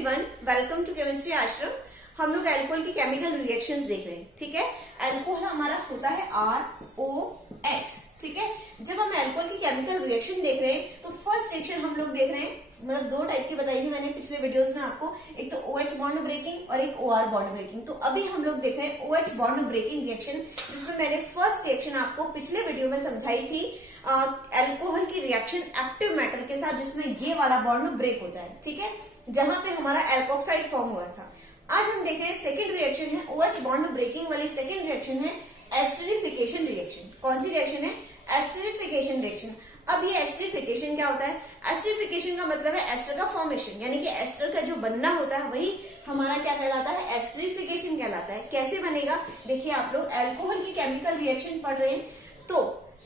Everyone, welcome to chemistry आश्रम। हम लोग अल्कोहल की केमिकल रिएक्शंस देख रहे हैं। ठीक है, अल्कोहल हमारा होता है ROH। ठीक है, जब हम अल्कोहल की केमिकल रिएक्शन देख रहे हैं तो फर्स्ट रिएक्शन हम लोग देख रहे हैं, मतलब दो टाइप की बताई थी मैंने पिछले वीडियोस में आपको, एक तो OH बॉन्ड ब्रेकिंग और एक OR बॉन्ड ब्रेकिंग। तो अभी हम लोग देख रहे हैं OH बॉन्ड ब्रेकिंग रिएक्शन, जिसमें मैंने फर्स्ट रिएक्शन आपको पिछले वीडियो में समझाई थी अल्कोहल की रिएक्शन एक्टिव मेटल के साथ, जिसमें ये वाला बॉन्ड ब्रेक होता है। ठीक है, जहां पे हमारा एल्कोक्साइड फॉर्म हुआ था। आज हम देख रहे हैं सेकेंड रिएक्शन है OH बॉन्ड ब्रेकिंग वाली। सेकेंड रिएक्शन है एस्टरिफिकेशन रिएक्शन। कौन सी रिएक्शन है? Esterification reaction. अब ये एस्टरिफिकेशन क्या होता है? एस्टरिफिकेशन का मतलब है एस्टर का फॉर्मेशन, यानी कि एस्टर का जो बनना होता है वही हमारा क्या कहलाता है? एस्टरिफिकेशन कहलाता है। कैसे बनेगा? देखिए, आप लोग अल्कोहल की केमिकल रिएक्शन पढ़ रहे हैं, तो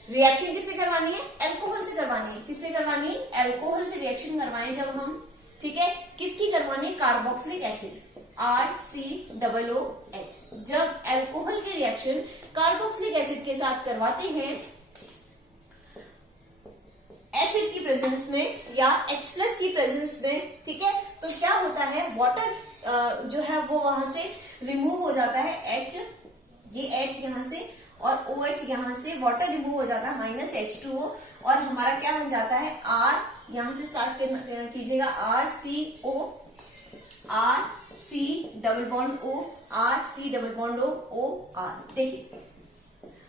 रिएक्शन किससे करवानी है? अल्कोहल से करवानी है। किससे करवानी है? अल्कोहल से रिएक्शन करवाएं जब हम। ठीक है, किसकी करवानी है? Carboxylic acid, RCOOH। जब अल्कोहल की रिएक्शन कार्बोक्सिलिक एसिड के साथ करवाते हैं एसिड की प्रेजेंस में या H+ की प्रेजेंस में, ठीक है, तो क्या होता है? वाटर जो है वो वहां से रिमूव हो जाता है। ये H यहां से और OH यहां से, वाटर रिमूव हो जाता है -H2O, और हमारा क्या बन जाता है? R, यहां से स्टार्ट कीजिएगा, RCO, RC double bond O, RC double bond O, OR। देखिए,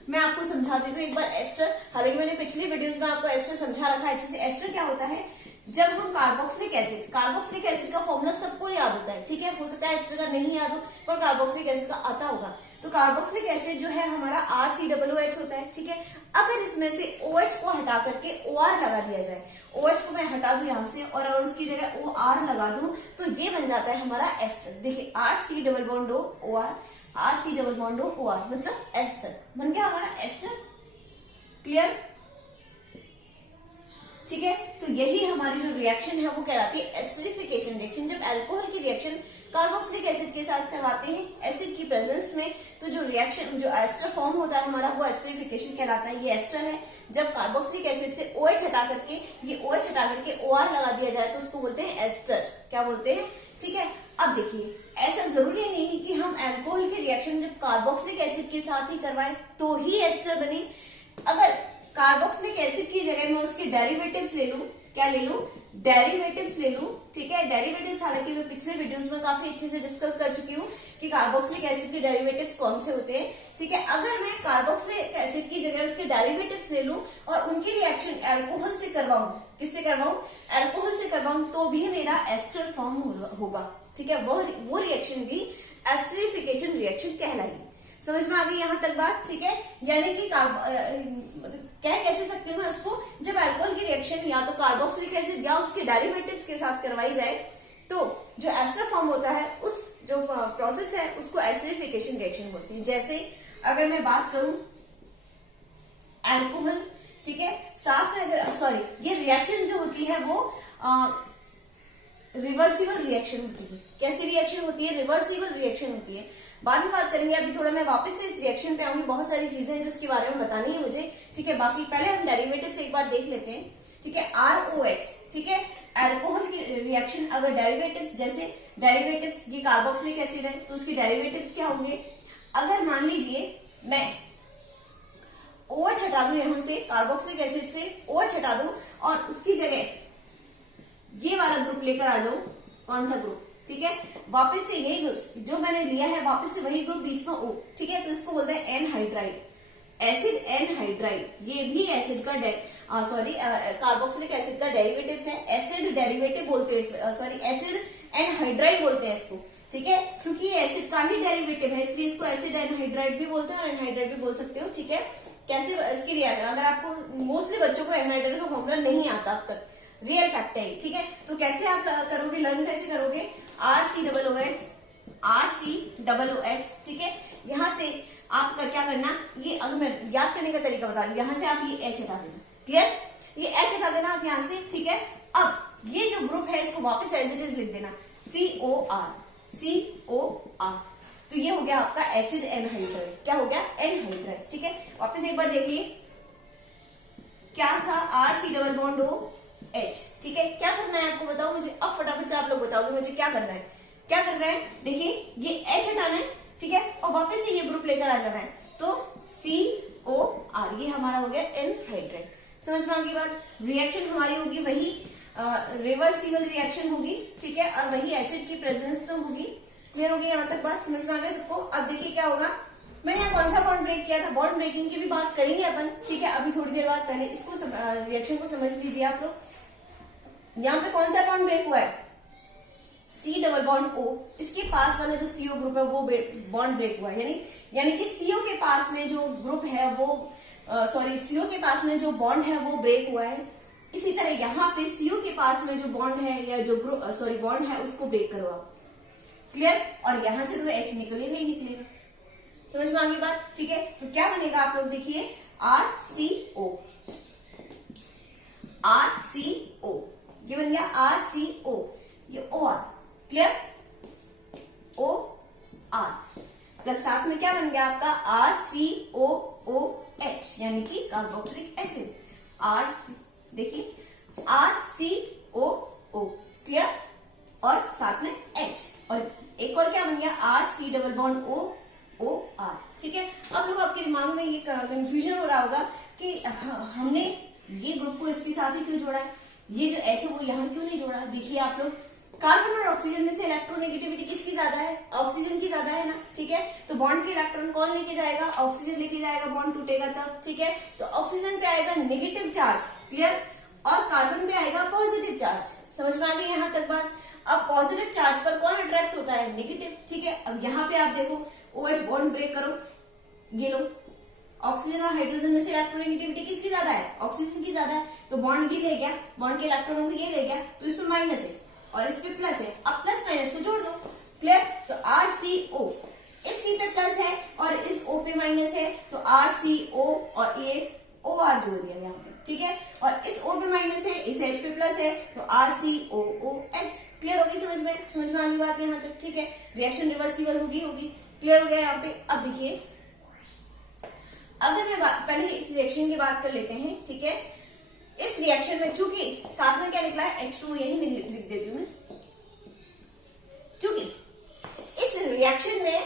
मैं आपको समझा देती हूँ एक बार एस्टर। हालांकि मैंने पिछली वीडियोस में आपको एस्टर समझा रखा है अच्छे से। एस्टर क्या होता है? जब हम कार्बोक्सिलिक एसिड का फॉर्मूला सबको याद होता है। ठीक है, हो सकता है एस्टर का नहीं याद हो, पर कार्बोक्सिलिक एसिड का आता होगा। तो कार्बोक्सिलिक एसिड जो है हमारा RCOOH होता है। ठीक है, अगर इसमें से OH को हटा करके OR लगा दिया जाए, OH को मैं हटा दूं यहां से और उसकी जगह OR लगा दूं, तो ये बन जाता है हमारा एस्टर। देखिए, RC double bond OR, RC double bond OR, मतलब एस्टर बन गया हमारा एस्टर। क्लियर? ठीक है, तो यही हमारी जो रिएक्शन है वो कहलाती है एस्टरिफिकेशन रिएक्शन। जब अल्कोहल की रिएक्शन कार्बोक्सिलिक एसिड के साथ करवाते हैं एसिड की प्रेजेंस में, तो जो रिएक्शन, जो एस्टर फॉर्म होता है हमारा, वो एस्टरिफिकेशन कहलाता है। ये एस्टर है। जब कार्बोक्सिलिक एसिड से OH हटा करके, ये OH हटा करके OR लगा दिया जाए तो उसको बोलते हैं एस्टर। क्या बोलते हैं? ठीक है, अब देखिए, ऐसा जरूरी नहीं कि हम अल्कोहल की रिएक्शन जब कार्बोक्सिलिक एसिड के साथ ही करवाए तो ही एस्टर बने। अगर कार्बोक्सिलिक एसिड की जगह मैं उसके डेरिवेटिव्स ले लूं, क्या ले लूं? डेरिवेटिव्स ले लूं। ठीक है, डेरिवेटिव्स हालांकि मैं पिछले वीडियोस में काफी अच्छे से डिस्कस कर चुकी हूँ कि कार्बोक्सिलिक एसिड के डेरिवेटिव्स कौन से होते हैं। ठीक है, अगर मैं कार्बोक्सिलिक एसिड की जगह उसके डेरिवेटिव्स ले लूं और उनकी रिएक्शन अल्कोहल से करवाऊं, किससे करवाऊं? अल्कोहल से करवाऊं, तो भी मेरा एस्टर फॉर्म होगा। ठीक है, वो रिएक्शन भी एस्टरिफिकेशन रिएक्शन कहलाएगी। समझ में आ गई यहां तक बात? ठीक है, यानी कि कह कैसे सकती हूँ मैं उसको, जब अल्कोहल की रिएक्शन या तो कार्बोक्सिलिक एसिड या उसके डेरिवेटिव्स के साथ करवाई जाए, तो जो एस्टर फॉर्म होता है, उस जो प्रोसेस है उसको एस्टरिफिकेशन रिएक्शन बोलते हैं। जैसे अगर मैं बात करूं अल्कोहल, ठीक है, साथ में अगर ये रिएक्शन जो होती है वो रिवर्सिबल रिएक्शन होती है। कैसी रिएक्शन होती है? रिवर्सिबल रिएक्शन होती है। बाद में बात करेंगे, अभी थोड़ा मैं वापस से इस रिएक्शन पे आऊंगी। बहुत सारी चीजें हैं जिसके बारे में बतानी है मुझे। ठीक है, बाकी पहले हम डेरिवेटिव से एक बार देख लेते हैं। ठीक है, ROH, ठीक है, अल्कोहल की रिएक्शन अगर डेरिवेटिव्स, जैसे डेरिवेटिव्स, ये कार्बोक्सिलिक एसिड है तो उसके डेरिवेटिव्स क्या होंगे? अगर मान लीजिए मैं OH हटा दूं यहां से, कार्बोक्सिलिक एसिड से OH हटा दूं और उसकी जगह ये वाला ग्रुप लेकर आ जाऊं। कौन सा ग्रुप? ठीक है, वापस से यही ग्रुप जो मैंने लिया है, वापस से वही ग्रुप, बीच में O। ठीक है, तो इसको बोलते हैं एनहाइड्राइड, एसिड एनहाइड्राइड। ये भी एसिड का कार्बोक्सिलिक एसिड का डेरिवेटिव्स है। एसिड डेरिवेटिव बोलते हैं, एसिड एनहाइड्राइड बोलते हैं इसको। ठीक है, क्योंकि ये एसिड का ही डेरिवेटिव है, इसलिए इसको एसिड एनहाइड्राइड भी बोलते हैं और एनहाइड्राइड भी बोल सकते हो। ठीक है, कैसे इसकी रिएक्शन, अगर आपको मोस्टली बच्चों को एनहाइड्राइड का फॉर्मूला नहीं आता अब तक, रियल फैक्ट है। ठीक है, तो कैसे आप करोगे, लर्न कैसे करोगे? RCOOH, RCOOH। ठीक है, यहां से आपका क्या करना, ये अगर मैं याद करने का तरीका बता रही हूं, यहां से आप ये H हटा देना। क्लियर? ये H हटा देना आप यहां से। ठीक है, अब ये जो ग्रुप है इसको वापस एज इट इज लिख देना, COR। तो ये हो गया आपका एसिड एनहाइड्राइड। क्या हो गया? एनहाइड्राइड। ठीक है, वापस एक बार देखिए क्या था? RC double bond O, H। ठीक है, क्या करना है आपको बताओ मुझे, अब फटाफट से आप लोग बताओगे मुझे क्या करना है। क्या करना है, देखिए ये H हटाना है, ठीक है, और वापस से ये ग्रुप लेकर आ जाना है, तो COR, ये हमारा हो गया एनहाइड्रेट। समझ में आ गई बात। रिएक्शन हमारी होगी वही रिवर्सिबल रिएक्शन होगी, ठीक है, और वही एसिड की प्रेजेंस में होगी। क्लियर होगी यहाँ तक बात, समझ में आ गया सबको। अब देखिए क्या होगा, मैंने यहाँ कौन सा बॉन्ड ब्रेक किया था, बॉन्ड ब्रेकिंग की भी बात करेंगे अपन, ठीक है, अभी थोड़ी देर बाद। पहले इसको रिएक्शन को समझ लीजिए आप लोग। यहाँ पे कौन सा बॉन्ड ब्रेक हुआ है, C डबल बॉन्ड O, इसके पास वाला जो CO ग्रुप है वो बॉन्ड ब्रेक हुआ है, यानी कि CO के पास में जो ग्रुप है वो CO के पास में जो बॉन्ड है वो ब्रेक हुआ है। इसी तरह यहाँ पे CO के पास में जो बॉन्ड है या जो ग्रुप बॉन्ड है उसको ब्रेक करो आप। क्लियर, और यहां से तो H निकलेगा ही निकलेगा। समझ में आ गई बात, ठीक है। तो क्या बनेगा आप लोग देखिए, RCO, ये बन गया RCO, ये OR। क्लियर, OR प्लस साथ में क्या बन गया आपका RCOOH, यानी कि कार्बोक्सिलिक एसिड। देखिए RCOO, क्लियर, और साथ में H, और एक और क्या बन गया RC डबल बॉन्ड OR। ठीक है, अब लोग आपके दिमाग में ये कंफ्यूजन हो रहा होगा कि हमने ये ग्रुप को इसके साथ ही क्यों जोड़ा है, ये जो H है वो यहाँ क्यों नहीं जोड़ा। देखिए आप लोग, कार्बन और ऑक्सीजन में से इलेक्ट्रोनेगेटिविटी किसकी ज्यादा है, ऑक्सीजन की ज्यादा है ना, ठीक है। तो बॉन्ड के इलेक्ट्रॉन कौन लेके जाएगा, ऑक्सीजन लेके जाएगा, बॉन्ड टूटेगा तब, ठीक है। तो ऑक्सीजन पे आएगा नेगेटिव चार्ज, क्लियर, और कार्बन पे आएगा पॉजिटिव चार्ज। समझ में आ गई यहाँ तक बात। अब पॉजिटिव चार्ज पर कौन अट्रैक्ट होता है, नेगेटिव, ठीक है। अब यहाँ पे आप देखो OH बॉन्ड ब्रेक करो, ये लो, ऑक्सीजन और हाइड्रोजन में से इलेक्ट्रोनेगेटिविटी किसकी ज्यादा है, ऑक्सीजन की ज्यादा है। तो बॉन्ड ये ले गया, बॉन्ड के इलेक्ट्रॉनों को ये ले गया, तो इस पे माइनस है और इस पे प्लस है। अब प्लस माइनस को जोड़ दो, क्लियर। तो RCO, इस C पे प्लस है और इस O पे माइनस है, तो RCO और ये OR जोड़ दिया यहाँ पे, ठीक है। और इस O पे माइनस है, इस H पे प्लस है, तो RCOOH। क्लियर होगी, समझ में आ गई बात यहाँ तक, ठीक है। रिएक्शन रिवर्सिबल होगी, क्लियर हो गया यहाँ पे। अब देखिए, अगर मैं पहले इस रिएक्शन की बात कर लेते हैं, ठीक है। इस रिएक्शन में चूंकि साथ में क्या निकला है H2, यही लिख देती हूं मैं। चूंकि इस रिएक्शन में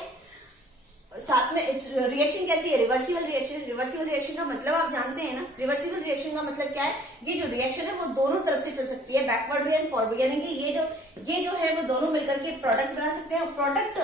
साथ में रिएक्शन कैसी है, रिवर्सिबल रिएक्शन। रिवर्सिबल रिएक्शन का मतलब आप जानते हैं ना, रिवर्सिबल रिएक्शन का मतलब क्या है, ये जो रिएक्शन है वो दोनों तरफ से चल सकती है, बैकवर्ड भी एंड फॉरवर्ड, यानी कि ये जो है वो दोनों मिलकर के प्रोडक्ट बना सकते हैं, और प्रोडक्ट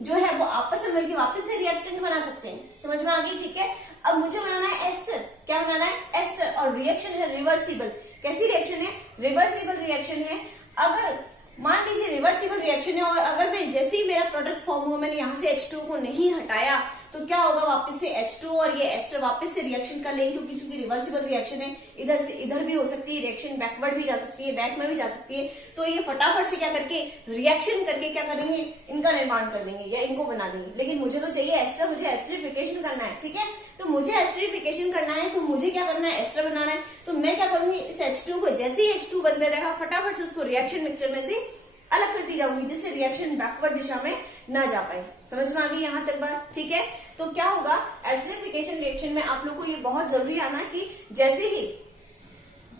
जो है वो आपस में मिलकर वापस से रिएक्टेंट बना सकते हैं। समझ में आ गई, ठीक है। अब मुझे बनाना है एस्टर, क्या बनाना है, एस्टर, और रिएक्शन है रिवर्सिबल। कैसी रिएक्शन है, रिवर्सिबल रिएक्शन है। अगर मान लीजिए रिवर्सिबल रिएक्शन है और अगर मैं जैसे ही मेरा प्रोडक्ट फॉर्म हुआ, मैंने यहाँ से H2 को नहीं हटाया, तो क्या होगा, वापस से H2 और ये एस्टर वापस से रिएक्शन कर लेंगे, क्योंकि चूंकि रिवर्सिबल रिएक्शन है, इधर से इधर भी हो सकती है रिएक्शन, बैकवर्ड भी जा सकती है, बैक में भी जा सकती है। तो ये फटाफट से क्या करके रिएक्शन करके क्या करेंगे, इनका निर्माण कर देंगे या इनको बना देंगे। लेकिन मुझे तो चाहिए एस्टर, मुझे एस्टरिफिकेशन करना है, ठीक है। तो मुझे एस्टरिफिकेशन करना है, तो मुझे क्या करना है, एस्टर बनाना है। तो मैं क्या करूंगी, इस H2 को जैसे ही H2 बनते रहेगा, फटाफट से उसको रिएक्शन मिक्सचर में से अलग करती जाऊंगी, जिससे रिएक्शन बैकवर्ड दिशा में ना जा पाए। समझ में आ गई यहाँ तक बात, ठीक है। तो क्या होगा, एसिडिफिकेशन रिएक्शन में आप लोग को ये बहुत जरूरी आना है कि जैसे ही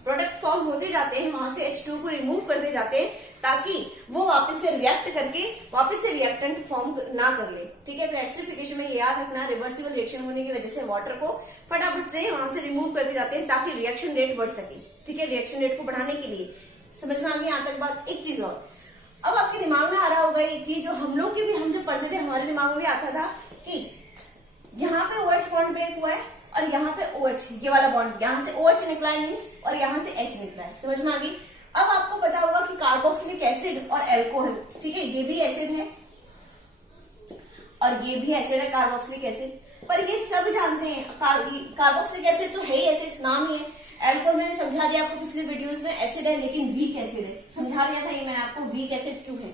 प्रोडक्ट फॉर्म होते जाते हैं, वहां से H2 को रिमूव करते जाते हैं, ताकि वो वापस से रिएक्ट करके वापस से रिएक्टेंट फॉर्म ना कर ले, ठीक है। तो एसिडिफिकेशन में ये याद रखना, रिवर्सिबल रिएक्शन होने की वजह से वाटर को फटाफट से वहां से रिमूव करते जाते हैं, ताकि रिएक्शन रेट बढ़ सके, ठीक है। रिएक्शन रेट को बढ़ाने के लिए, समझ में आ गई यहाँ तक बात। एक चीज और, अब आपके दिमाग में आ रहा होगा एक चीज जो हम लोग के भी, हम जब पढ़ते थे हमारे दिमाग में भी आता था कि यहाँ पे OH बॉन्ड ब्रेक हुआ है और यहाँ पे OH, ये वाला बॉन्ड, यहाँ से OH निकला है मीन्स, और यहाँ से H निकला है। समझ में आ गई। अब आपको पता होगा कि कार्बोक्सिलिक एसिड और एल्कोहल, ठीक है, ये भी एसिड है और ये भी एसिड है, कार्बोक्सिलिक एसिड। पर ये सब जानते हैं कार्बोक्सिलिक एसिड तो है ही एसिड, नाम ही है। एल्कोहल मैंने समझा दिया आपको पिछले वीडियोस में, एसिड है लेकिन वीक एसिड है, समझा दिया था ये मैंने आपको, वीक एसिड क्यों है,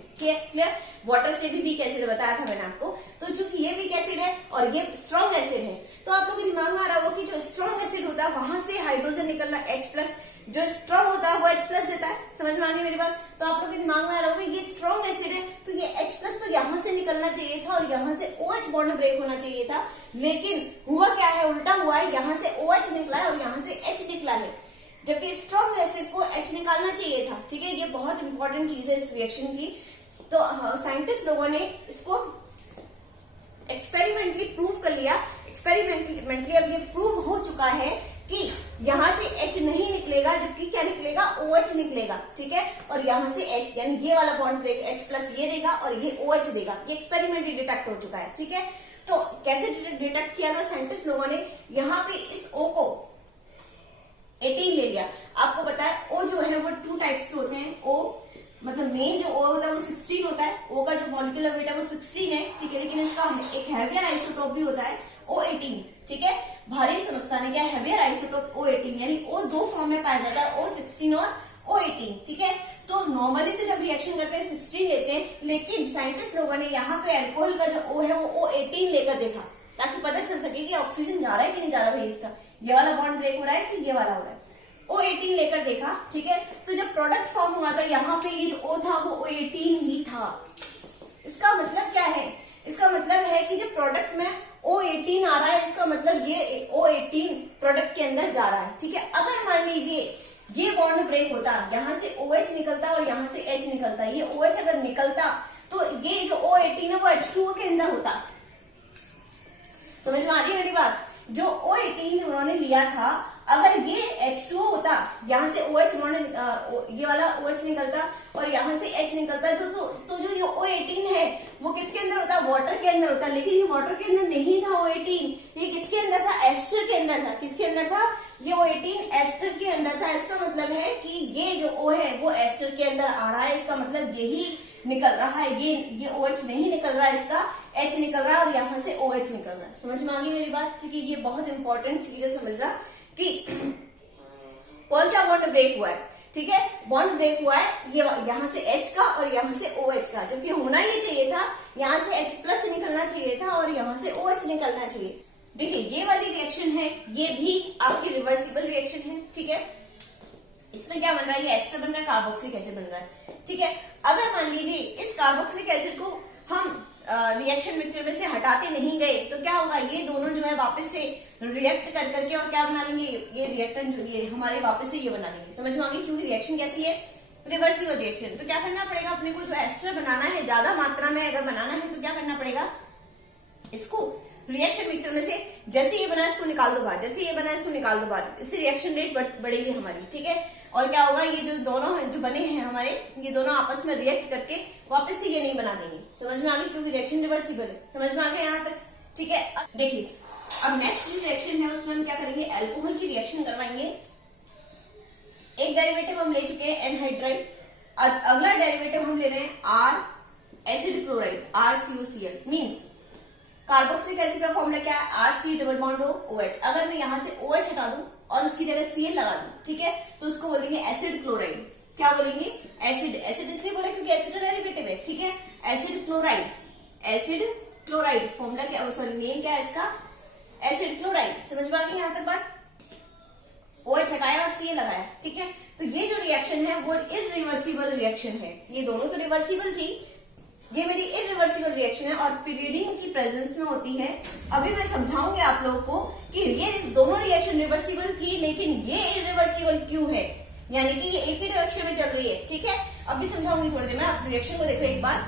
क्लियर। वाटर से भी वीक एसिड बताया था मैंने आपको। तो चूंकि ये वीक एसिड है और ये स्ट्रॉन्ग एसिड है, तो आप लोगों के दिमाग में आ रहा होगा कि जो स्ट्रॉन्ग एसिड होता है वहां से हाइड्रोजन निकलना H+, जो स्ट्रॉन्ग होता है वो H+ देता है। समझ में आ गई मेरी बात। तो आप लोग के दिमाग में आ रहा होगा ये स्ट्रॉन्ग एसिड है, तो ये H+ तो यहाँ से निकलना चाहिए था और यहाँ से OH बॉन्ड ब्रेक होना चाहिए था, लेकिन हुआ क्या है, उल्टा हुआ है। यहाँ से OH निकला है और यहाँ से H निकला है। जबकि स्ट्रॉन्ग एसिड को H निकालना चाहिए था। ठीक है, ये बहुत इंपॉर्टेंट चीज है इस रिएक्शन की। तो साइंटिस्ट लोगों ने इसको एक्सपेरिमेंटली प्रूव कर लिया। एक्सपेरिमेंटली अब ये प्रूव हो चुका है कि यहां से H नहीं निकलेगा, जबकि क्या निकलेगा, OH निकलेगा। ठीक है, और यहां से H यानी ये वाला बॉन्ड ब्रेक H प्लस ये देगा और ये OH देगा। ये एक्सपेरिमेंटली डिटेक्ट हो चुका है। ठीक है, तो कैसे डिटेक्ट किया था साइंटिस्ट लोगों ने, यहाँ पे इस O को 18 ले लिया। आपको पता है O जो है वो 2 टाइप्स के होते हैं। O मतलब मेन जो O होता है वो 16 होता है। O का जो मॉलिक्यूलर वेट है वो 16 है। ठीक है, लेकिन इसका एक हैवियर आइसोटोप भी होता है O18। ठीक है, भारी समस्थानिक या हैवियर आइसोटोप O18, यानी O 2 फॉर्म में पाया जाता है, O16 और O18। ठीक है, तो नॉर्मली तो जब रिएक्शन करते हैं 16 लेते हैं, लेकिन साइंटिस्ट लोगों ने यहाँ पे अल्कोहल का जो O है वो O18 लेकर देखा, ताकि पता चल सके कि ऑक्सीजन जा रहा है कि नहीं जा रहा भाई, इसका ये वाला बॉन्ड ब्रेक हो रहा है कि ये वाला हो रहा है। O18 लेकर देखा। ठीक है, तो जब प्रोडक्ट फॉर्म हुआ था यहाँ पे ये जो O था वो O18 ही था। इसका मतलब क्या है, इसका मतलब है कि जब प्रोडक्ट में O18 आ रहा है, इसका मतलब ये O18 प्रोडक्ट के अंदर जा रहा है। ठीक है, अगर मान लीजिए ये बॉन्ड ब्रेक होता, यहां से OH निकलता और यहां से H निकलता, ये OH अगर निकलता तो ये जो O18 है वो H2O के अंदर होता। समझ में आ रही है मेरी बात? जो O18 उन्होंने लिया था, अगर ये H2O होता, यहां से OH उन्होंने ये वाला OH निकलता और यहां से H निकलता, तो जो ये O18 है वो किसके अंदर होता, वाटर के अंदर होता। लेकिन ये वाटर के अंदर नहीं था O18, ये किसके अंदर था, एस्टर के अंदर था। किसके अंदर था, ये O18 एस्टर के अंदर था। इसका मतलब है कि ये जो O है वो एस्टर के अंदर आ रहा है, इसका मतलब यही निकल रहा है। ये OH नहीं निकल रहा है, इसका H निकल रहा है और यहाँ से OH निकल रहा है। समझ में आ गई मेरी बात? ठीक है, ये बहुत इंपॉर्टेंट चीज है समझना कि कौन सा बॉन्ड ब्रेक हुआ है। ठीक है, बॉन्ड ब्रेक हुआ है ये यहाँ से H का और यहाँ से OH का, जो कि होना ये चाहिए था, यहाँ से H प्लस निकलना चाहिए था और यहाँ से OH निकलना चाहिए। देखिए ये वाली रिएक्शन है, ये भी आपकी रिवर्सिबल रिएक्शन है। ठीक है, इसमें क्या बन रहा है, ये एस्टर बन रहा है, कार्बोक्सिलिक एसिड बन रहा है। ठीक है, अगर मान लीजिए इस कार्बोक्सिलिक एसिड को हम रिएक्शन मिक्सचर में से हटाते नहीं गए तो क्या होगा, ये दोनों जो है वापस से रिएक्ट कर करके और क्या बना लेंगे, ये रिएक्टेंट जो ये हमारे वापस से ये बना लेंगे। समझ में आ गई? क्योंकि रिएक्शन कैसी है, रिवर्सिबल रिएक्शन। तो क्या करना पड़ेगा अपने को, जो एस्टर बनाना है ज्यादा मात्रा में अगर बनाना है तो क्या करना पड़ेगा, इसको रिएक्शन मिक्सचर में से जैसे ये बना इसको निकाल दो बाहर, जैसे ये बना इसको निकाल दो बाहर, इससे रिएक्शन रेट बढ़ेगी हमारी। ठीक है, और क्या होगा, ये जो दोनों जो बने हैं हमारे, ये दोनों आपस में रिएक्ट करके वापस से ये नहीं बना देंगे। समझ में आ गई? क्योंकि रिएक्शन रिवर्सिबल है। समझ में आ गया यहाँ तक? ठीक है, देखिए अब नेक्स्ट जो रिएक्शन है उसमें हम क्या करेंगे, अल्कोहल की रिएक्शन करवाएंगे। एक डेरिवेटिव हम ले चुके हैं एनहाइड्राइड, अगला डेरिवेटिव हम ले रहे हैं R acid chloride, RCOCl means carboxylic acid का फॉर्मूला क्या है, RC डबल बॉन्ड OH। अगर मैं यहाँ से OH हटा दूं और उसकी जगह Cl लगा दूं, ठीक है, तो उसको बोलेंगे एसिड क्लोराइड। क्या बोलेंगे, एसिड। एसिड इसलिए बोले क्योंकि एसिड का डेरिवेटिव है। ठीक है, acid chloride, acid chloride formula क्या, सॉरी नेम क्या है इसका, एसिड क्लोराइड। समझ में आ गई यहाँ तक बात? OH हटाया और Cl लगाया। ठीक है, तो ये जो रिएक्शन है वो इरिवर्सिबल रिएक्शन है। ये दोनों तो रिवर्सिबल थी, ये मेरी इरिवर्सिबल रिएक्शन है और पिरिडिन की प्रेजेंस में होती है। अभी मैं समझाऊंगी आप लोगों को कि ये दोनों रिएक्शन रिवर्सिबल थी, लेकिन ये इरिवर्सिबल क्यों है, यानी कि ये एक ही डायरेक्शन में चल रही है। ठीक है, अभी समझाऊंगी थोड़ी देर में। आप रिएक्शन को देखो एक बार।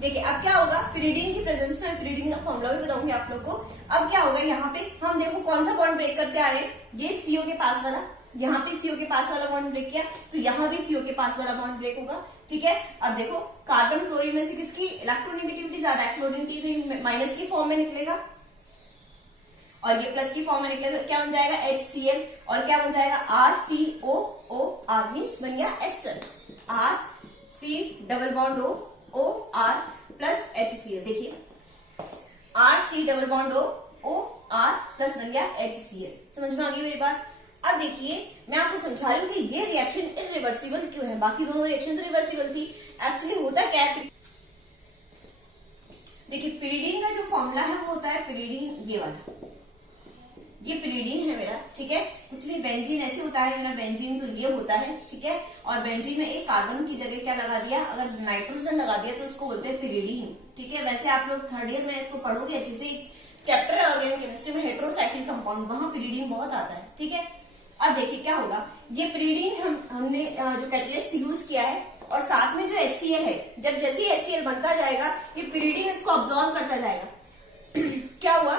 देखिए अब क्या होगा, पिरिडिन की प्रेजेंस में, पिरिडिन का फॉर्मूला भी बताऊंगी आप लोग को। अब क्या होगा, यहाँ पे हम देखो कौन सा बॉन्ड ब्रेक करते आ रहे हैं, ये CO के पास वाला, यहाँ पे CO के पास वाला बॉन्ड ब्रेक किया तो यहाँ भी CO के पास वाला बॉन्ड ब्रेक होगा। ठीक है, अब देखो कार्बन क्लोरीन में से किसकी इलेक्ट्रोनेगेटिविटी ज्यादा है, क्लोरीन की, तो ये माइनस की फॉर्म में निकलेगा और ये प्लस की फॉर्म में निकलेगा। तो क्या बन जाएगा, HCl, और क्या बन जाएगा, RCOOR मीन्स बन गया ester, RC double bond OR plus HCl। देखिए RC double bond OR plus बन गया HCl। समझ में आ गई मेरी बात? अब देखिए मैं आपको समझा रही हूँ कि ये रिएक्शन इरिवर्सिबल क्यों है, बाकी दोनों रिएक्शन तो रिवर्सिबल थी। एक्चुअली होता क्या है, देखिए पिरिडीन का जो फॉर्मूला है वो होता है पिरिडीन, ये वाला, ये पिरिडीन है मेरा। ठीक है, कुछ नहीं, बेंजीन ऐसे होता है मेरा, बेंजीन तो ये होता है। ठीक है, और बेंजीन में एक कार्बन की जगह क्या लगा दिया, अगर नाइट्रोजन लगा दिया तो उसको बोलते हैं पिरिडीन। ठीक है, वैसे आप लोग थर्ड ईयर में इसको पढ़ोगे अच्छे से, चैप्टर ऑर्गेनिक केमिस्ट्री में हेटेरोसाइक्लिक कंपाउंड, वहां पिरिडीन बहुत आता है। ठीक है, अब देखिए क्या होगा, ये पिरिडीन हमने जो कैटलिस्ट यूज किया है, और साथ में जो HCl है, जब जैसे ही HCl बनता जाएगा ये पिरिडीन इसको ऑब्जॉर्व करता जाएगा। क्या हुआ,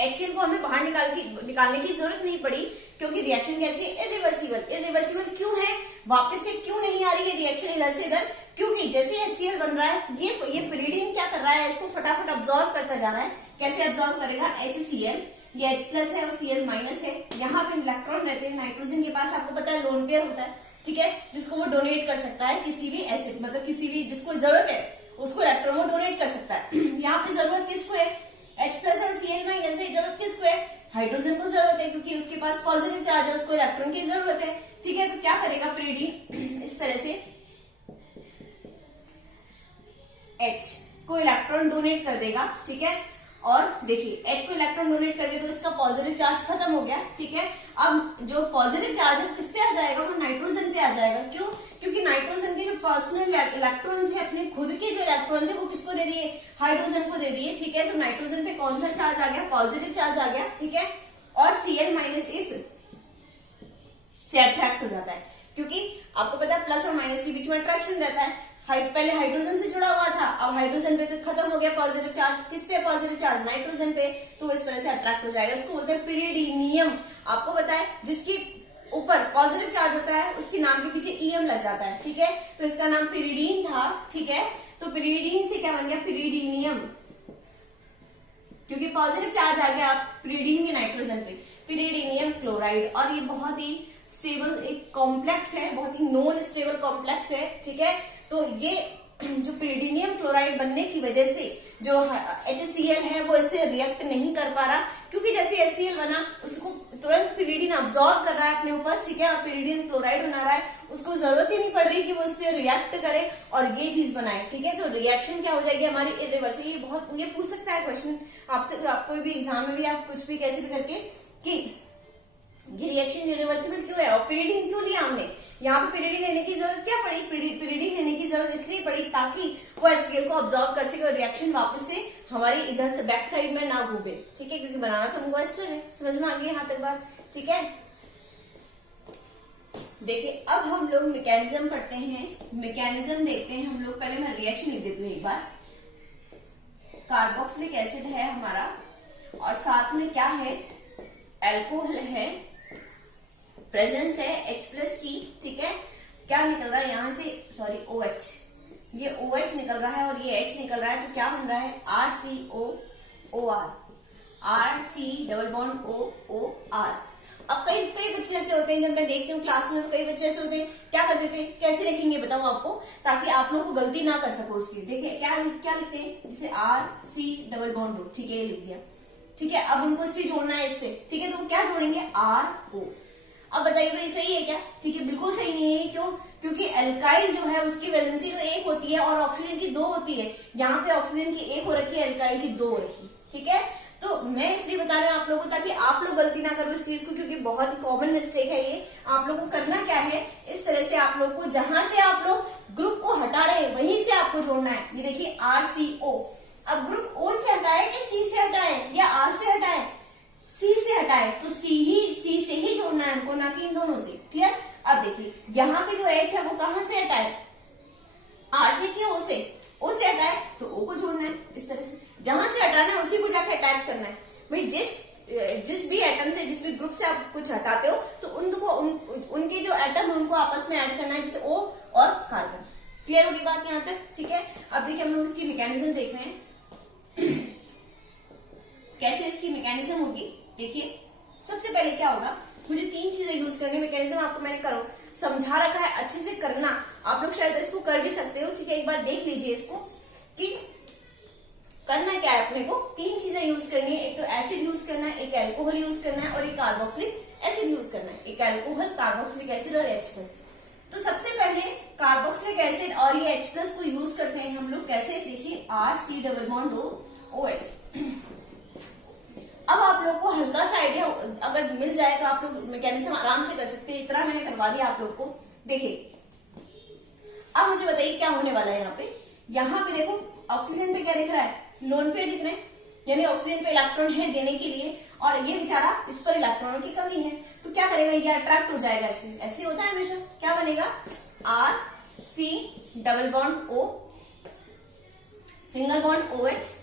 HCl को हमें बाहर निकालने की जरूरत नहीं पड़ी, क्योंकि रिएक्शन कैसी है, इरिवर्सिबल क्यों है, वापस से क्यों नहीं आ रही है रिएक्शन इधर से इधर, क्योंकि जैसे HCl बन रहा है ये पिरिडीन क्या कर रहा है, इसको फटाफट ऑब्जॉर्व करता जा रहा है। कैसे ऑब्जॉर्व करेगा, HCl, ये H प्लस है और Cl माइनस है, यहाँ पे इलेक्ट्रॉन रहते हैं नाइट्रोजन के पास, आपको पता है लोन पेयर होता है, ठीक है, जिसको वो डोनेट कर सकता है किसी भी एसिड, मतलब किसी भी जिसको जरूरत है उसको इलेक्ट्रॉन वो डोनेट कर सकता है। यहाँ पे जरूरत किसको है, H प्लस और Cl माइनस है, जरूरत किसको है, हाइड्रोजन को जरूरत है, क्योंकि उसके पास पॉजिटिव चार्ज है, उसको इलेक्ट्रॉन की जरूरत है, ठीक है। तो क्या करेगा पिरिडीन, इस तरह से H को इलेक्ट्रॉन डोनेट कर देगा, ठीक है, और देखिए H को इलेक्ट्रॉन डोनेट कर दे तो इसका पॉजिटिव चार्ज खत्म हो गया, ठीक है। अब जो पॉजिटिव चार्ज है किस पे आ जाएगा, वो नाइट्रोजन पे आ जाएगा। क्यों, क्योंकि नाइट्रोजन के जो पर्सनल इलेक्ट्रॉन थे, अपने खुद के जो इलेक्ट्रॉन थे वो किसको दे दिए, हाइड्रोजन को दे दिए, ठीक है। तो नाइट्रोजन पे कौन सा चार्ज आ गया, पॉजिटिव चार्ज आ गया, ठीक है। और Cl माइनस इस से अट्रैक्ट हो जाता है, क्योंकि आपको पता है प्लस और माइनस के बीच में अट्रैक्शन रहता है। पहले हाइड्रोजन से जुड़ा हुआ था, अब हाइड्रोजन पे तो खत्म हो गया पॉजिटिव चार्ज, किस पे पॉजिटिव चार्ज, नाइट्रोजन पे, तो इस तरह से अट्रैक्ट हो जाएगा। इसको बोलते हैं पिरिडीनियम। आपको पता है जिसकी ऊपर पॉजिटिव चार्ज होता है उसके नाम के पीछे ईएम लग जाता है, ठीक है। तो इसका नाम पिरिडीन था, ठीक है। तो पिरिडीन से क्या बन गया, पिरिडीनियम, क्योंकि पॉजिटिव चार्ज आ गया आप पिरिडीन के नाइट्रोजन पे, पिरिडीनियम क्लोराइड। और ये बहुत ही स्टेबल एक कॉम्प्लेक्स है, बहुत ही नॉन स्टेबल कॉम्प्लेक्स है, ठीक है। तो ये जो पिरिडीनियम क्लोराइड बनने की वजह से जो HCl है वो इससे रिएक्ट नहीं कर पा रहा, क्योंकि जैसे HCl बना उसको तुरंत पिरिडीन अब्सॉर्ब कर रहा है अपने ऊपर, ठीक है, और पिरिडीन क्लोराइड बना रहा है, उसको जरूरत ही नहीं पड़ रही कि वो इससे रिएक्ट करे और ये चीज बनाए, ठीक है। तो रिएक्शन क्या हो जाएगी हमारी, इरिवर्सिबल। ये बहुत ये पूछ सकता है क्वेश्चन आपसे, आप कोई भी एग्जाम में भी आप कुछ भी कैसे भी करके कि ये रिएक्शन इरिवर्सिबल क्यों है और पिरिडीन क्यों लिया हमने, यहाँ पे पिरिडीन लेने की जरूरत क्या पड़ी, पिरिडीन लेने की जरूरत इसलिए पड़ी ताकि वो HCl को ऑब्जॉर्व कर सके और रिएक्शन वापस से हमारी इधर से बैक साइड में ना घूमे, ठीक है, क्योंकि बनाना तो हमको एस्टर है। समझ में आ गई यहाँ तक बात, ठीक है। देखिए अब हम लोग मैकेनिज्म पढ़ते हैं, मैकेनिज्म देखते हैं हम लोग। पहले मैं रिएक्शन लिख देती हूँ एक बार। कार्बोक्सिलिक एसिड है हमारा और साथ में क्या है, एल्कोहल है, प्रेजेंस है H प्लस की, ठीक है। क्या निकल रहा है यहाँ से, सॉरी OH, ये OH निकल रहा है और ये H निकल रहा है, तो क्या बन रहा है RCOOR, RC double bond OOR। अब कई बच्चे ऐसे होते हैं, जब मैं देखती हूँ क्लास में तो कई बच्चे ऐसे होते हैं, क्या कर देते हैं, कैसे लिखेंगे बताऊँ आपको, ताकि आप लोग को गलती ना कर सको उसकी। देखिए क्या लिखते हैं, जैसे RC डबल बॉन्ड O, ठीक है, ये लिख दिया, ठीक है। अब उनको इससे जोड़ना है इससे, ठीक है, तो क्या जोड़ेंगे RO। अब बताइए भाई सही है क्या, ठीक है, बिल्कुल सही नहीं है। क्यों, क्योंकि एल्काइल जो है उसकी वैलेंसी तो 1 होती है और ऑक्सीजन की 2 होती है। यहाँ पे ऑक्सीजन की 1 हो रखी है, एल्काइल की 2 हो रखी, ठीक है। तो मैं इसलिए बता रही हूँ आप लोगों को ताकि आप लोग गलती ना करो इस चीज को, क्योंकि बहुत ही कॉमन मिस्टेक है ये। आप लोगों को करना क्या है, इस तरह से आप लोग को जहां से आप लोग ग्रुप को हटा रहे हैं वहीं से आपको जोड़ना है। ये देखिए RCO, अब ग्रुप O से हटाए कि C से हटाए या R से हटाए, C से हटाए, तो C से ही जोड़ना है हमको, ना कि इन दोनों से, क्लियर। अब देखिए यहाँ पे जो H है वो कहां से हटाए, R से कि O से, O से हटाए तो O को जोड़ना है, इस तरह से जहां से हटाना है उसी को जाके अटैच करना है। भाई जिस भी एटम से, जिस भी ग्रुप से आप कुछ हटाते हो तो उनके जो एटम है उनको आपस में ऐड करना है, जैसे O और कार्बन। क्लियर होगी बात यहाँ तक, ठीक है। अब देखिए हम लोग इसकी मैकेनिज्म देख रहे हैं कैसे इसकी मैकेनिज्म होगी। देखिए सबसे पहले क्या होगा, मुझे 3 चीजें यूज करनी, मैकेनिज्म आपको मैंने समझा रखा है, अच्छे से करना। आप लोग शायद इसको कर भी सकते हो, ठीक है, एक बार देख लीजिए इसको कि करना क्या है। अपने को 3 चीजें यूज करनी है, एक तो एसिड यूज करना है, एक एल्कोहल यूज करना है और एक कार्बोक्सिलिक एसिड यूज करना है। एक एल्कोहल, कार्बोक्सिलिक एसिड और H प्लस। तो सबसे पहले कार्बोक्सिलिक एसिड और ये H प्लस को यूज करते हैं हम लोग कैसे, देखिए RC डबल बॉन्ड OH। अब आप लोग को हल्का सा आइडिया अगर मिल जाए तो आप लोग मैकेनिज्म आराम से कर सकते हैं। इतना मैंने करवा दिया आप लोग को। देखिए अब मुझे बताइए क्या होने वाला है यहाँ पे। यहाँ पे देखो ऑक्सीजन पे क्या दिख रहा है, लोन पेयर दिख रहे हैं, यानी ऑक्सीजन पे इलेक्ट्रॉन है देने के लिए, और ये बेचारा इस पर इलेक्ट्रॉनों की कमी है, तो क्या करेगा, ये अट्रैक्ट हो जाएगा, ऐसे ऐसे होता है हमेशा। क्या बनेगा, R C double bond O, single bond O H,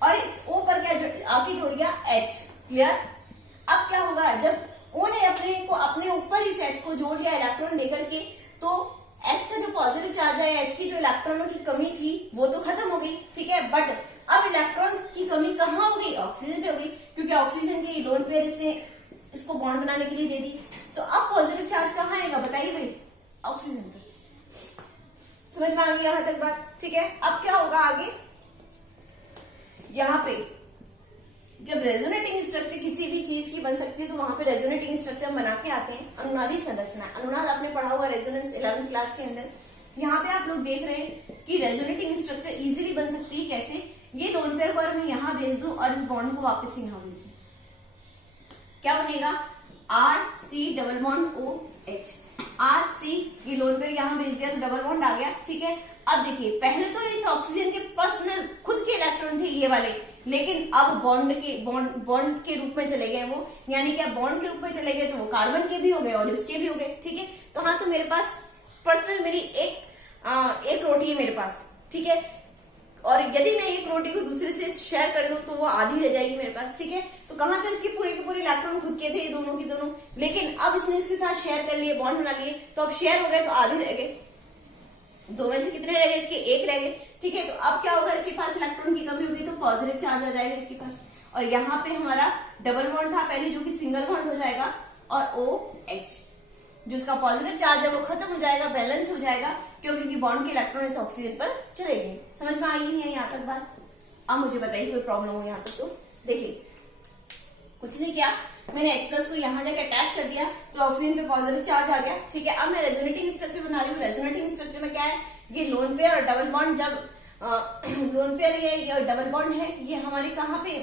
और इस O पर क्या आके जोड़ गया H। क्लियर। अब क्या होगा, जब O ने अपने ऊपर इस H को जोड़ लिया इलेक्ट्रॉन लेकर के, तो H का जो पॉजिटिव चार्ज है, H की जो इलेक्ट्रॉनों की कमी थी वो तो खत्म हो गई, ठीक है। बट अब इलेक्ट्रॉन्स की कमी कहाँ हो गई, ऑक्सीजन पे हो गई, क्योंकि ऑक्सीजन की लोन पेयर इसने इसको बॉन्ड बनाने के लिए दे दी। तो अब पॉजिटिव चार्ज कहाँ आएगा, बताइए भाई, ऑक्सीजन पे। समझ में आ गई यहां तक बात, ठीक है। अब क्या होगा आगे, यहाँ पे जब रेजोनेटिंग स्ट्रक्चर किसी भी चीज की बन सकती है, तो वहां पे रेजोनेटिंग स्ट्रक्चर बना के आते हैं अनुनादी संरचना। अनुनाद आपने पढ़ा हुआ रेजोनेंस 11th क्लास के अंदर। यहाँ पे आप लोग देख रहे हैं कि रेजोनेटिंग स्ट्रक्चर इजीली बन सकती है। कैसे, ये लोन पेयर को अगर मैं यहाँ भेज दूं और इस बॉन्ड को वापस यहाँ भेज दूं, क्या बनेगा, R C double bond O H. R C ये लोन पेयर यहाँ भेज दिया तो डबल बॉन्ड आ गया, ठीक है। अब देखिए, पहले तो इस ऑक्सीजन के पर्सनल खुद के इलेक्ट्रॉन थे ये वाले, लेकिन अब बॉन्ड के रूप में चले गए वो, यानी कि अब बॉन्ड के रूप में चले गए तो वो कार्बन के भी हो गए और इसके भी हो गए, ठीक है। तो हाँ, तो मेरे पास पर्सनल मेरी एक रोटी है मेरे पास, ठीक है। और यदि मैं एक रोटी को दूसरे से शेयर कर लूं तो वो आधी रह जाएगी मेरे पास, ठीक है। तो कहाँ तो इसके पूरे के पूरे इलेक्ट्रॉन खुद के थे, ये दोनों की दोनों, लेकिन अब इसने इसके साथ शेयर कर लिए, बॉन्ड बना लिए, तो अब शेयर हो गए तो आधे रह गए। दो में से कितने रह गए, इसके एक रह गए, ठीक है। तो अब क्या होगा, इसके पास इलेक्ट्रॉन की कमी होगी तो पॉजिटिव चार्ज आ जाएगा इसके पास, और यहाँ पे हमारा डबल बॉन्ड था पहले जो कि सिंगल बॉन्ड हो जाएगा, और ओ एच जो इसका पॉजिटिव चार्ज है वो खत्म हो जाएगा, बैलेंस हो जाएगा, क्योंकि बॉन्ड के इलेक्ट्रॉन इस ऑक्सीजन पर चले गए। समझ में आई नहीं है यहाँ तक बात। अब मुझे बताइए कोई प्रॉब्लम हो यहाँ तक। तो देखिए, कुछ नहीं किया, मैंने H प्लस को यहाँ जाकर अटैच कर दिया तो ऑक्सीजन पे पॉजिटिव चार्ज आ गया, ठीक है। अब मैं रेजोनेटिंग स्ट्रक्चर बना रही हूँ। रेजोनेटिंग स्ट्रक्चर में क्या है, ये लोन पेयर और डबल बॉन्ड, जब लोन पेयर ये डबल बॉन्ड है, ये हमारे कहाँ पे,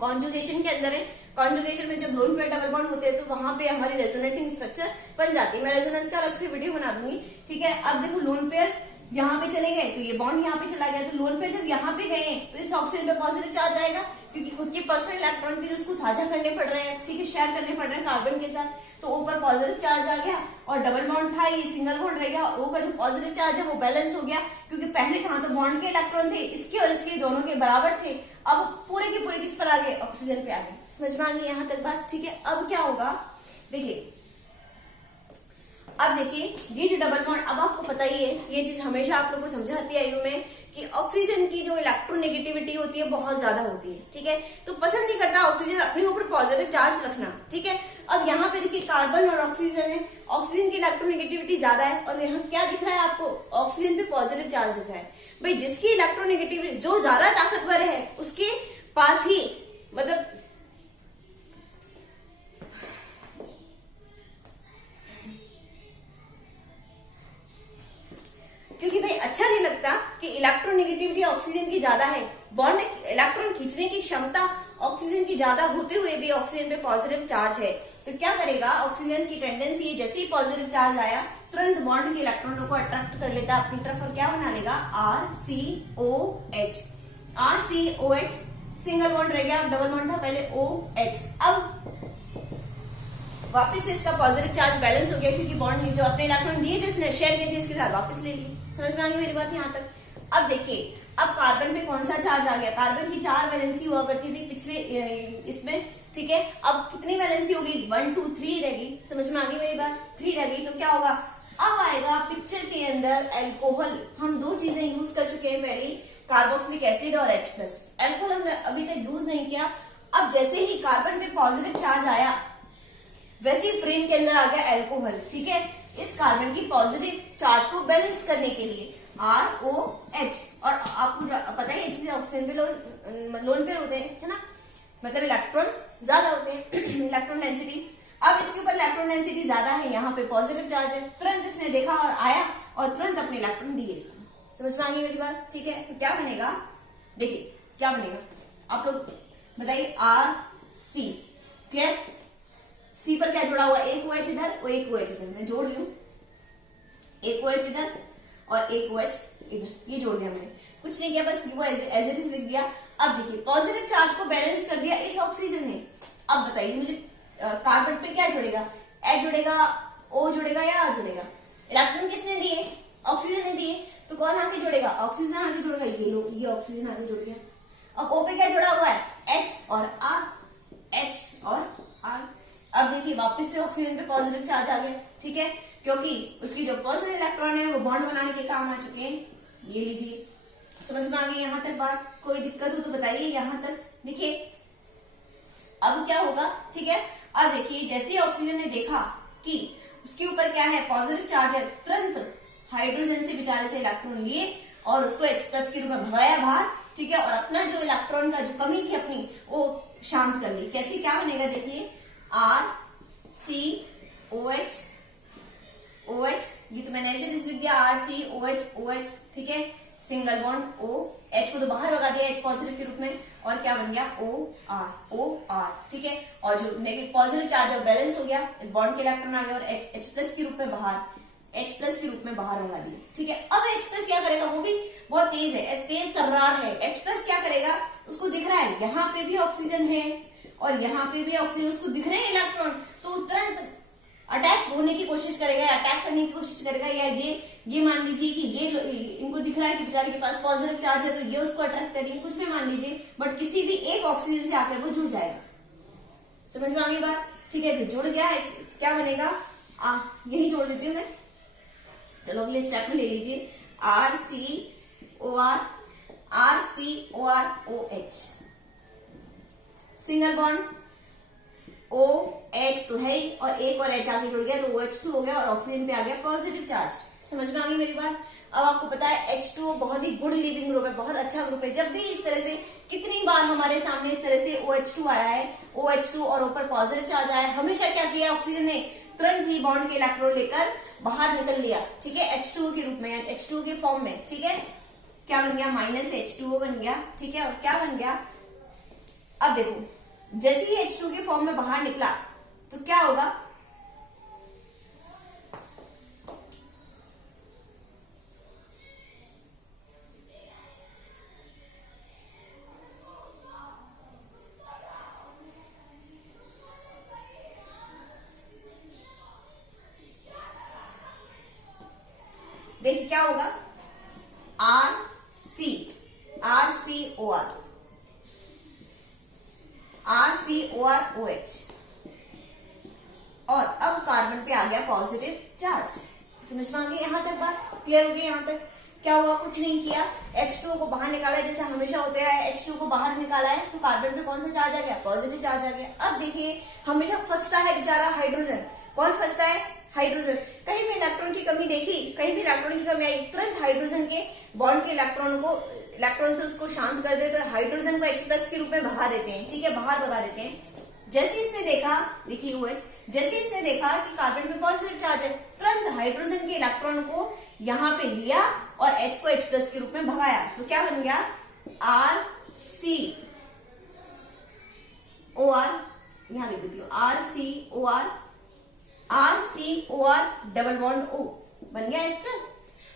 कॉन्जुगेशन के अंदर है। कॉन्जुगेशन में जब लोन पेयर डबल बॉन्ड होते हैं तो वहां पे हमारी रेजोनेटिंग स्ट्रक्चर बन जाती है। मैं रेजोनेंस का अलग से वीडियो बना दूंगी, ठीक है। अब देखो, लोन पेयर यहाँ पे चले गए तो ये बॉन्ड यहाँ पे चला गया, तो लोन पेयर जब यहाँ पे गए तो इस ऑक्सीजन पे पॉजिटिव चार्ज आएगा, क्योंकि खुद के पर्सनल इलेक्ट्रॉन थे उसको साझा करने पड़ रहे हैं, ठीक है, शेयर करने पड़ रहे हैं कार्बन के साथ, तो ऊपर पॉजिटिव चार्ज आ गया, और डबल बॉन्ड था ये सिंगल बॉन्ड रह गया, और O का जो पॉजिटिव चार्ज है वो बैलेंस हो गया, क्योंकि पहले कहाँ तो बॉन्ड के इलेक्ट्रॉन थे, इसके और इसके दोनों के बराबर थे, अब पूरे के पूरे किस पर आ गए, ऑक्सीजन पे आ गए। समझ में आ गई यहाँ तक बात, ठीक है। अब क्या होगा, देखिए, अब देखिए, ये जो डबल बॉन्ड, अब आपको पता ही है, ये चीज हमेशा आप लोगों को समझाती है आयु में कि ऑक्सीजन की जो इलेक्ट्रोनेगेटिविटी होती है बहुत ज्यादा होती है, ठीक है। तो पसंद नहीं करता ऑक्सीजन अपने ऊपर पॉजिटिव चार्ज रखना, ठीक है। अब यहाँ पे देखिए, कार्बन और ऑक्सीजन है, ऑक्सीजन की इलेक्ट्रोनेगेटिविटी ज्यादा है, और यहाँ क्या दिख रहा है आपको, ऑक्सीजन पे पॉजिटिव चार्ज दिख रहा है। भाई, जिसकी इलेक्ट्रोनेगेटिविटी जो ज्यादा ताकतवर है उसके पास ही, मतलब क्योंकि भाई अच्छा नहीं लगता कि इलेक्ट्रोनेगेटिविटी ऑक्सीजन की ज्यादा है, बॉन्ड इलेक्ट्रॉन खींचने की क्षमता ऑक्सीजन की ज्यादा होते हुए भी ऑक्सीजन पे पॉजिटिव चार्ज है, तो क्या करेगा, ऑक्सीजन की टेंडेंसी है, जैसे ही पॉजिटिव चार्ज आया तुरंत बॉन्ड के इलेक्ट्रॉनों को अट्रैक्ट कर लेता अपनी तरफ, और क्या बना लेगा, RCOH। RCOH सिंगल बॉन्ड रह गया, डबल बॉन्ड था पहले OH। अब वापस से इसका पॉजिटिव चार्ज बैलेंस हो गया, क्योंकि बॉन्ड जो अपने इलेक्ट्रॉन दिए थे इसने शेयर किए थे, इसके साथ वापस ले लिए। समझ में आ गई मेरी बात यहाँ तक। अब देखिए, अब कार्बन पे कौन सा चार्ज आ गया, कार्बन की 4 वैलेंसी हुआ करती थी पिछले इसमें, ठीक है। अब कितनी वैलेंसी होगी, 1 2 3 रहेगी। समझ में आ गई मेरी बात, 3 रह गई, तो क्या होगा, अब आएगा पिक्चर के अंदर एल्कोहल। हम दो चीजें यूज कर चुके हैं, पहली कार्बोक्सिलिक एसिड और H प्लस। एल्कोहल हमने अभी तक यूज नहीं किया। अब जैसे ही कार्बन पे पॉजिटिव चार्ज आया वैसे ही फ्रेम के अंदर आ गया एल्कोहल, ठीक है। इस कार्बन की पॉजिटिव चार्ज को बैलेंस करने के लिए ROH, और आपको पता है ये चीजें ऑक्सीजन पे लोन पेयर होते हैं, है ना, मतलब इलेक्ट्रॉन ज्यादा होते हैं इलेक्ट्रॉन डेंसिटी। अब इसके ऊपर इलेक्ट्रॉन डेंसिटी ज्यादा है, यहाँ पे पॉजिटिव चार्ज है, तुरंत इसने देखा और आया और तुरंत अपने इलेक्ट्रॉन दिए इसको। समझ में आ गई मेरी बात, ठीक है। तो क्या बनेगा, देखिए क्या बनेगा, आप लोग बताइए, RC। क्लियर, C पर क्या जुड़ा हुआ, एक OH इधर और एक OH इधर, मैं जोड़ रही हूँ, एक OH इधर और एक OH इधर, ये जोड़ दिया मैंने, कुछ नहीं किया, बस वो एज इट इज लिख दिया। अब देखिए पॉजिटिव चार्ज को बैलेंस कर दिया इस ऑक्सीजन ने। अब बताइए मुझे कार्बन पे क्या जुड़ेगा, H जुड़ेगा, O जुड़ेगा या R जुड़ेगा? इलेक्ट्रॉन किसने दिए? ऑक्सीजन ने दिए, तो कौन आगे जुड़ेगा? ऑक्सीजन आगे जुड़ेगा, ये लो ये ऑक्सीजन आगे जुड़ गया। अब O पे क्या जुड़ा हुआ है? H और R, H और R। अब देखिए वापस से ऑक्सीजन पे पॉजिटिव चार्ज आ गया, ठीक है, क्योंकि उसकी जो पर्सनल इलेक्ट्रॉन है वो बॉन्ड बनाने के काम आ चुके हैं। ये लीजिए, समझ में आ गई यहाँ तक बात? कोई दिक्कत हो तो बताइए यहाँ तक। देखिए अब क्या होगा, ठीक है, अब देखिए जैसे ऑक्सीजन ने देखा कि उसके ऊपर क्या है, पॉजिटिव चार्ज है, तुरंत हाइड्रोजन से बेचारे से इलेक्ट्रॉन लिए और उसको H+ के रूप में भगाया बाहर, ठीक है, और अपना जो इलेक्ट्रॉन का जो कमी थी अपनी वो शांत कर ली। कैसे, क्या बनेगा देखिए, RCOH OH, ये तो मैंने ऐसे लिख दिया RCOH OH, ठीक है, सिंगल बॉन्ड O, H को तो बाहर भगा दिया H पॉजिटिव के रूप में, और क्या बन गया OR, ठीक है, और जो नेगेटिव पॉजिटिव चार्ज है बैलेंस हो गया, बॉन्ड के इलेक्ट्रॉन आ गया और H+ के रूप में बाहर, H+ के रूप में बाहर भगा दिया, ठीक है। अब H+ क्या करेगा, वो भी बहुत तेज है, तेज तर्रार है। H+ क्या करेगा, उसको दिख रहा है यहाँ पे भी ऑक्सीजन है और यहाँ पे भी ऑक्सीजन, उसको दिख रहे हैं इलेक्ट्रॉन, तो तुरंत अटैच होने की कोशिश करेगा, अटैक करने की कोशिश करेगा, या ये मान लीजिए कि ये इनको दिख रहा है कि बेचारे के पास पॉजिटिव चार्ज है तो ये उसको अट्रैक्ट करेंगे, कुछ भी मान लीजिए, बट किसी भी एक ऑक्सीजन से आकर वो जुड़ जाएगा। समझ में आ गई बात, ठीक है, तो जुड़ गया, क्या बनेगा, यही जोड़ देती हूँ मैं। चलो अगले स्टेप में ले लीजिए, RCOR सिंगल बॉन्ड OH तो है ही, और एक और H आगे जुड़ गया तो OH2 हो गया और ऑक्सीजन पे आ गया पॉजिटिव चार्ज। समझ में आ गई मेरी बात? अब आपको पता है H2O बहुत ही गुड लिविंग ग्रुप है, बहुत अच्छा ग्रुप है। जब भी इस तरह से, कितनी बार हमारे सामने इस तरह से OH2 आया है, OH2 और ऊपर पॉजिटिव चार्ज आया है, हमेशा क्या किया ऑक्सीजन ने, तुरंत ही बॉन्ड के इलेक्ट्रॉन लेकर बाहर निकल लिया, ठीक है, H2O के रूप में, H2O के फॉर्म में, ठीक है। क्या बन गया, -H2O बन गया, ठीक है, और क्या बन गया, अब देखो जैसे ही H2 के फॉर्म में बाहर निकला तो क्या होगा, देखिए क्या होगा, RCOR और अब कार्बन पे आ गया पॉजिटिव चार्ज। समझ में आ गई यहाँ तक बात? क्लियर हो गई यहाँ तक? क्या हुआ, कुछ नहीं किया, H2O को बाहर निकाला है, जैसा हमेशा होता है, H2O को बाहर निकाला है तो कार्बन पे कौन सा चार्ज आ गया, पॉजिटिव चार्ज आ गया। अब देखिए हमेशा फंसता है बेचारा हाइड्रोजन, कौन फंसता है, हाइड्रोजन। कहीं भी इलेक्ट्रॉन की कमी देखी, कहीं भी इलेक्ट्रॉन की कमी आई, तुरंत हाइड्रोजन के बॉन्ड के इलेक्ट्रॉन से उसको शांत कर देते हैं, हाइड्रोजन को H+ के रूप में भगा देते हैं, ठीक है, बाहर भगा देते हैं। जैसे इसने देखा, देखिए OH, जैसे इसने देखा कि कार्बन पे पॉजिटिव चार्ज है, तुरंत हाइड्रोजन के इलेक्ट्रॉन को यहाँ पे लिया और H को H+ के रूप में भगाया, तो क्या बन गया, RCOR, यहाँ लिख देती हूँ, RCOR डबल बॉन्ड O बन गया एस्टर।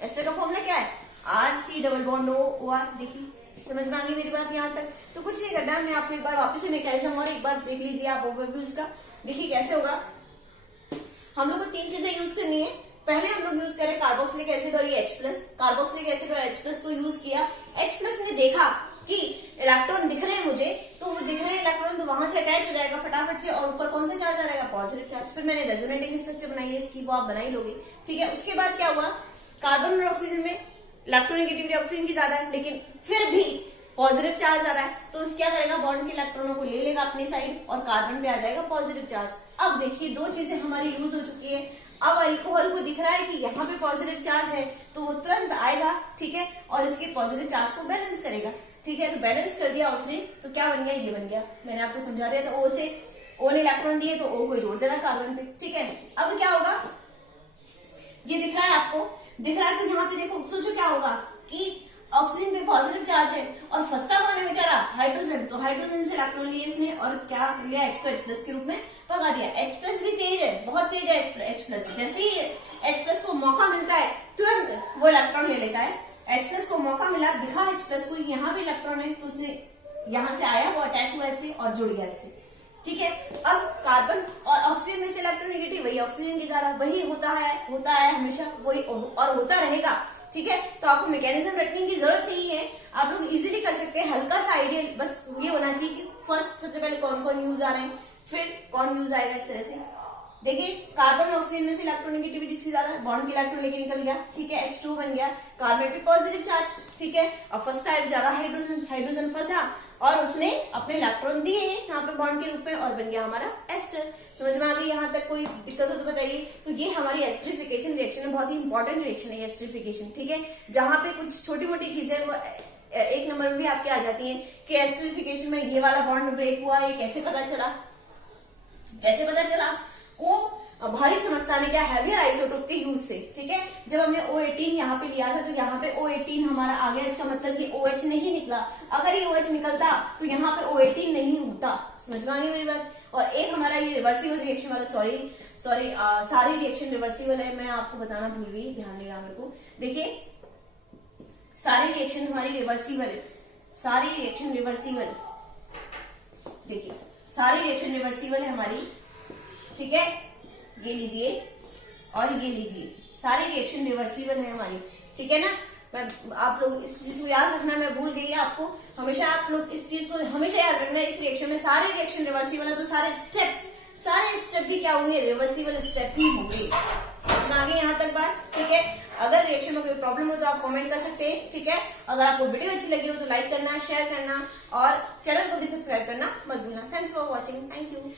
एस्टर का फॉर्मूला क्या है, RC डबल बॉन्ड OR। देखिए समझ में आ गई मेरी बात यहाँ तक? तो कुछ नहीं करना, मैं आपको एक बार वापस से मैकेनिज्म और एक बार देख लीजिए आप ओवरव्यू इसका। देखिए कैसे होगा, हम लोग को 3 चीजें यूज करनी है। पहले हम लोग यूज करें कार्बोक्सिलिक एसिड और ये H+, कार्बोक्सिलिक एसिड और H+ को यूज किया। H+ ने देखा कि इलेक्ट्रॉन दिख रहे हैं मुझे, तो वो दिख रहे हैं इलेक्ट्रॉन, तो वहां से अटैच हो जाएगा फटाफट से, और ऊपर कौन सा चार्ज आ जाएगा, पॉजिटिव चार्ज। फिर मैंने रेजोनेटिंग स्ट्रक्चर बनाई है इसकी, वो आप बना ही लोगे, ठीक है। उसके बाद क्या हुआ, कार्बन और ऑक्सीजन में इलेक्ट्रोनेगेटिविटी ऑक्सीजन की ज्यादा है, लेकिन फिर भी पॉजिटिव चार्ज आ रहा है, तो क्या करेगा, बॉन्ड के इलेक्ट्रॉनों को ले लेगा अपनी साइड और कार्बन पे आ जाएगा पॉजिटिव चार्ज। अब देखिए 2 चीजें हमारी यूज हो चुकी है। अब अल्कोहल को दिख रहा है कि यहाँ पे पॉजिटिव चार्ज है, तो वो तुरंत आएगा, ठीक है, और इसके पॉजिटिव चार्ज को बैलेंस करेगा, ठीक है। तो बैलेंस कर दिया उसने, तो क्या बन गया, ये बन गया। मैंने आपको समझा दिया था, O से O ने इलेक्ट्रॉन दिए तो O को जोड़ देना कार्बन पे, ठीक है। अब क्या होगा, ये दिख रहा है आपको, दिख रहा है, तो यहाँ पे देखो, सोचो क्या होगा कि ऑक्सीजन पे पॉजिटिव चार्ज है और फंसता कौन है बेचारा, हाइड्रोजन। तो हाइड्रोजन से इलेक्ट्रॉन लिए इसने और क्या लिया, H को H+ के रूप में भगा दिया। H+ भी तेज है, बहुत तेज है H+। जैसे ही H+ को मौका मिलता है तुरंत वो इलेक्ट्रॉन ले लेता है। H+ को मौका मिला, दिखा H+ को यहाँ पे इलेक्ट्रॉन है तो उसने यहाँ से आया, वो अटैच हुआ ऐसे और जुड़ गया ऐसे, ठीक है। अब कार्बन और ऑक्सीजन में से इलेक्ट्रोनेगेटिव वही ऑक्सीजन की तरह वही होता है हमेशा वही और होता रहेगा, ठीक है। तो आपको मैकेनिज्म रटने की जरूरत नहीं है, आप लोग इजीली कर सकते हैं। हल्का सा आइडिया बस ये होना चाहिए कि फर्स्ट सबसे पहले कौन कौन यूज आ रहे हैं, फिर कौन यूज आएगा, इस तरह से। देखिए कार्बन ऑक्सीजन में से इलेक्ट्रोनेगेटिविटी से ज्यादा बॉन्ड के इलेक्ट्रॉन लेके निकल गया, ठीक है, H2 बन गया, कार्बन पे पॉजिटिव चार्ज, ठीक है। और फर्स्ट टाइप जा रहा हाइड्रोजन फंसा और उसने अपने इलेक्ट्रॉन दिए यहाँ पे बॉन्ड के रूप में और बन गया हमारा एस्टर। समझ में आ गई? यहाँ तक कोई दिक्कत हो तो बताइए। तो ये हमारी एस्टरिफिकेशन रिएक्शन है, बहुत ही इंपॉर्टेंट रिएक्शन है एस्टरिफिकेशन, ठीक है। जहां पे कुछ छोटी मोटी चीजें वो 1 नंबर में भी आपके आ जाती है कि एस्टरिफिकेशन में ये वाला बॉन्ड ब्रेक हुआ, ये कैसे पता चला, वो भारी समझता नहीं क्या, हैवियर आइसोटोप के यूज से, ठीक है। जब हमने O18 यहाँ पे लिया था तो यहाँ पे O18 हमारा आ गया, इसका मतलब कि OH नहीं निकला। अगर ये OH निकलता तो यहाँ पे O18 नहीं होता। समझ में आ गई मेरी बात? और एक हमारा ये रिवर्सिबल रिएक्शन वाला, सॉरी सारी रिएक्शन रिवर्सिबल है, मैं आपको बताना भूल गई, ध्यान देना मेरे को। देखिए सारी रिएक्शन हमारी रिवर्सिबल है, सारी रिएक्शन रिवर्सिबल, देखिए सारी रिएक्शन रिवर्सिबल है हमारी, ठीक है। ये लीजिए और ये लीजिए, सारी रिएक्शन रिवर्सिबल है हमारी, ठीक है ना। मैं आप लोग इस चीज को याद रखना, मैं भूल गई आपको, हमेशा आप लोग इस चीज को हमेशा याद रखना। इस रिएक्शन में सारे रिएक्शन रिवर्सिबल है तो सारे स्टेप भी क्या होंगे, रिवर्सिबल स्टेप ही होंगे। समझ आगे यहाँ तक बात, ठीक है। अगर रिएक्शन में कोई प्रॉब्लम हो तो आप कमेंट कर सकते हैं, ठीक है। अगर आपको वीडियो अच्छी लगी हो तो लाइक करना, शेयर करना और चैनल को भी सब्सक्राइब करना मत भूलना। Thanks for watching, thank you.